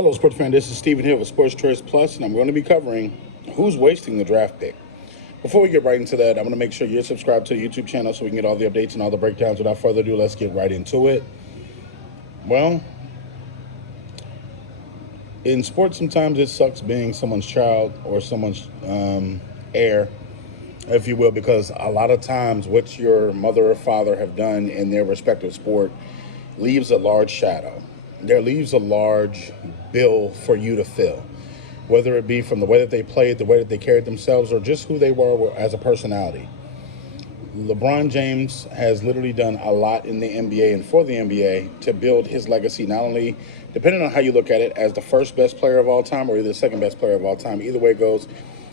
Hello, sports fan. This is Stephen Hill with Sports Choice Plus, and I'm going to be covering who's wasting the draft pick. Before we get right into that, I'm going to make sure you're subscribed to the YouTube channel so we can get all the updates and all the breakdowns. Without further ado, let's get right into it. Well, in sports, sometimes it sucks being someone's child or someone's heir, if you will, because a lot of times what your mother or father have done in their respective sport leaves a large shadow. There leaves a large bill for you to fill, whether it be from the way that they played, the way that they carried themselves, or just who they were as a personality. LeBron James has literally done a lot in the NBA and for the NBA to build his legacy, not only, depending on how you look at it, as the first best player of all time or either the second best player of all time. Either way it goes,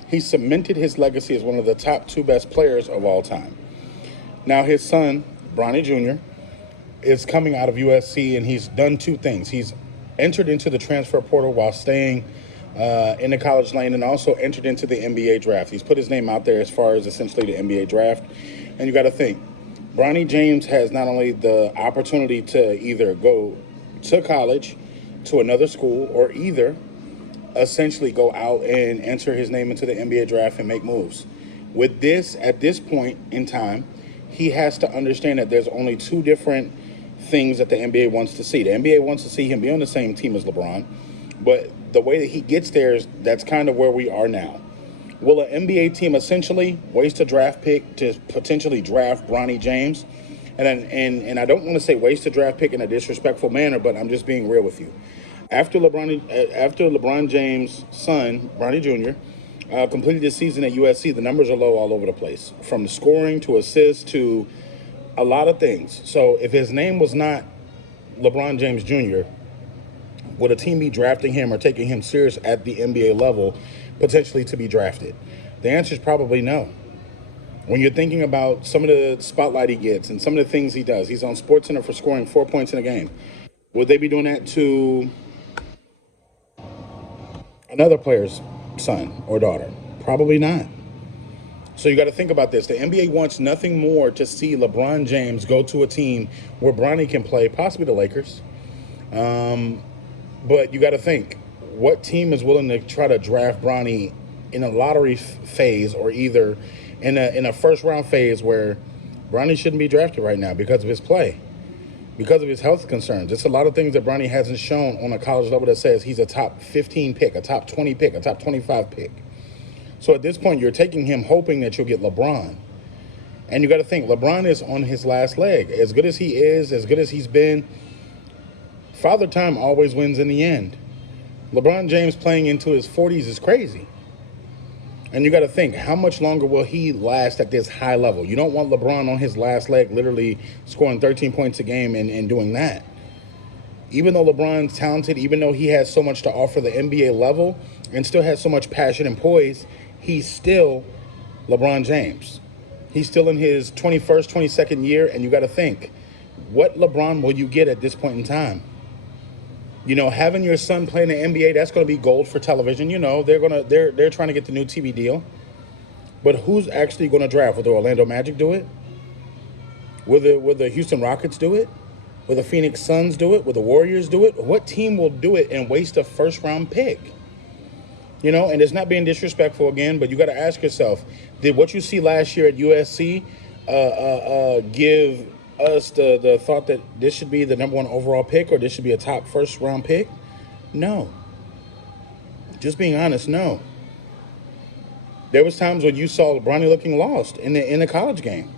he cemented his legacy as one of the top two best players of all time. Now his son, Bronny Jr., is coming out of USC, and he's done two things. He's entered into the transfer portal while staying in the college lane, and also entered into the NBA draft. He's put his name out there as far as essentially the NBA draft. And you got to think, Bronny James has not only the opportunity to either go to college, to another school, or either essentially go out and enter his name into the NBA draft and make moves. With this, at this point in time, he has to understand that there's only two different things that the NBA wants to see. The NBA wants to see him be on the same team as LeBron, but the way that he gets there is that's kind of where we are now. Will an NBA team essentially waste a draft pick to potentially draft Bronny James? And I don't want to say waste a draft pick in a disrespectful manner, but I'm just being real with you. After LeBron James' son, Bronny Jr., completed his season at USC, the numbers are low all over the place, from scoring to assists to a lot of things. So if his name was not LeBron James Jr., would a team be drafting him or taking him serious at the NBA level, potentially to be drafted? The answer is probably no. When you're thinking about some of the spotlight he gets and some of the things he does, he's on SportsCenter for scoring 4 points in a game. Would they be doing that to another player's son or daughter? Probably not. So you got to think about this. The NBA wants nothing more to see LeBron James go to a team where Bronny can play, possibly the Lakers. But you got to think, what team is willing to try to draft Bronny in a lottery phase, or either in a first round phase where Bronny shouldn't be drafted right now because of his play, because of his health concerns? It's a lot of things that Bronny hasn't shown on a college level that says he's a top 15 pick, a top 20 pick, a top 25 pick. So at this point, you're taking him hoping that you'll get LeBron. And you got to think, LeBron is on his last leg. As good as he is, as good as he's been, Father Time always wins in the end. LeBron James playing into his 40s is crazy. And you got to think, how much longer will he last at this high level? You don't want LeBron on his last leg literally scoring 13 points a game and doing that. Even though LeBron's talented, even though he has so much to offer the NBA level and still has so much passion and poise, he's still LeBron James. He's still in his 21st, 22nd year, and you got to think, what LeBron will you get at this point in time? You know, having your son play in the NBA, that's going to be gold for television. You know, they're trying to get the new TV deal. But who's actually going to draft? Will the Orlando Magic do it? Will the Houston Rockets do it? Will the Phoenix Suns do it? Will the Warriors do it? What team will do it and waste a first-round pick? You know, and it's not being disrespectful again, but you got to ask yourself, did what you see last year at USC give us the thought that this should be the number one overall pick, or this should be a top first-round pick? No. Just being honest, no. There was times when you saw Bronny looking lost in the college game.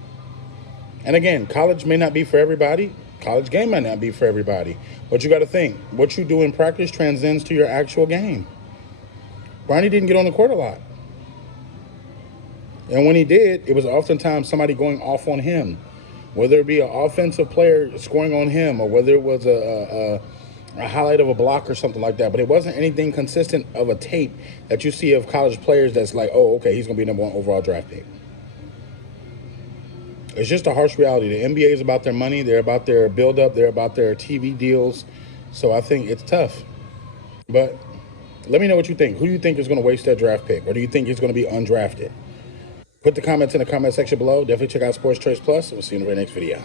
And again, college may not be for everybody. College game might not be for everybody. But you got to think, what you do in practice transcends to your actual game. Bronny didn't get on the court a lot. And when he did, it was oftentimes somebody going off on him. Whether it be an offensive player scoring on him, or whether it was a highlight of a block or something like that. But it wasn't anything consistent of a tape that you see of college players that's like, oh, okay, he's going to be number one overall draft pick. It's just a harsh reality. The NBA is about their money. They're about their build-up. They're about their TV deals. So I think it's tough. But let me know what you think. Who do you think is going to waste that draft pick? Or do you think he's going to be undrafted? Put the comments in the comment section below. Definitely check out Sports Choice Plus. We'll see you in the very next video.